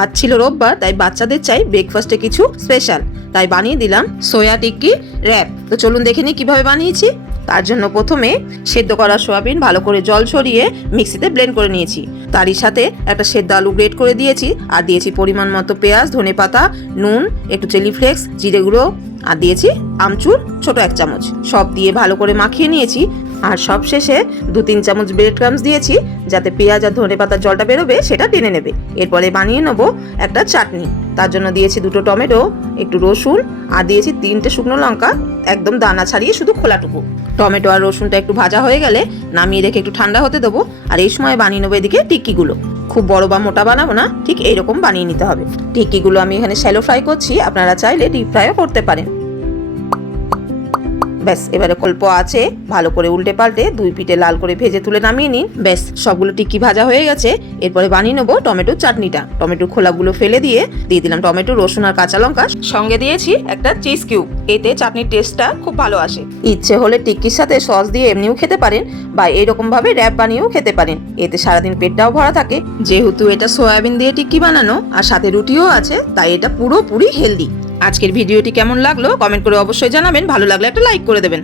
আজ ছিল রোববার, তাই বাচ্চাদের চাই ব্রেকফাস্টে কিছু স্পেশাল, তাই বানিয়ে দিলাম সোয়া টিক্কি র্যাপ। তো চলুন দেখে নিই কীভাবে বানিয়েছি। তার জন্য প্রথমে সেদ্ধ করা সয়াবিন ভালো করে জল ছড়িয়ে মিক্সিতে ব্লেন্ড করে নিয়েছি। তারই সাথে একটা সেদ্ধ আলু গ্রেট করে দিয়েছি, আর দিয়েছি পরিমাণ মতো পেঁয়াজ, ধনেপাতা, নুন, একটু চিলি ফ্লেক্স, জিরে গুঁড়ো, আর দিয়েছি আমচুর ছোট 1 চামচ। সব দিয়ে ভালো করে মাখিয়ে নিয়েছি। আর সব শেষে 2-3 চামচ ব্রেড ক্রামস দিয়েছি, যাতে পেঁয়াজ আর ধনেপাতার জলটা বেরোবে সেটা টেনে নেবে। এরপরে বানিয়ে নেবো একটা চাটনি। তার জন্য দিয়েছি 2টো টমেটো, একটু রসুন, আর দিয়েছি 3টে শুকনো লঙ্কা, একদম দানা ছাড়িয়ে শুধু খোলাটুকু। টমেটো আর রসুনটা একটু ভাজা হয়ে গেলে নামিয়ে রেখে একটু ঠান্ডা হতে দেবো। আর এই সময় বানিয়ে নেবো এদিকে টিক্কিগুলো। খুব বড় বা মোটা বানাবো না, ঠিক এইরকম বানিয়ে নিতে হবে। টিক্কিগুলো আমি এখানে শ্যালো ফ্রাই করছি, আপনারা চাইলে ডিপ ফ্রাইও করতে পারেন। ব্যাস, এবারে অল্প আছে ভালো করে উল্টে পাল্টে 2 পিঠে লাল করে ভেজে তুলে নামিয়ে নিন। ব্যাস, সবগুলো টিক্কি ভাজা হয়ে গেছে। এরপরে বানিয়ে নেবো টমেটোর চাটনিটা। টমেটোর খোলাগুলো ফেলে দিয়ে দিলাম টমেটো, রসুন আর কাঁচা লঙ্কা, সঙ্গে দিয়েছি একটা চিজ কিউব। এতে চাটনির টেস্টটা খুব ভালো আসে। ইচ্ছে হলে টিক্কির সাথে সস দিয়ে এমনিও খেতে পারেন, বা এরকম ভাবে র্যাপ বানিয়েও খেতে পারেন। এতে সারাদিন পেটটাও ভরা থাকে। যেহেতু এটা সয়াবিন দিয়ে টিক্কি বানানো আর সাথে রুটিও আছে, তাই এটা পুরোপুরি হেলদি। আজকের ভিডিওটি কেমন লাগলো কমেন্ট করে অবশ্যই জানাবেন। ভালো লাগলে একটা লাইক করে দেবেন।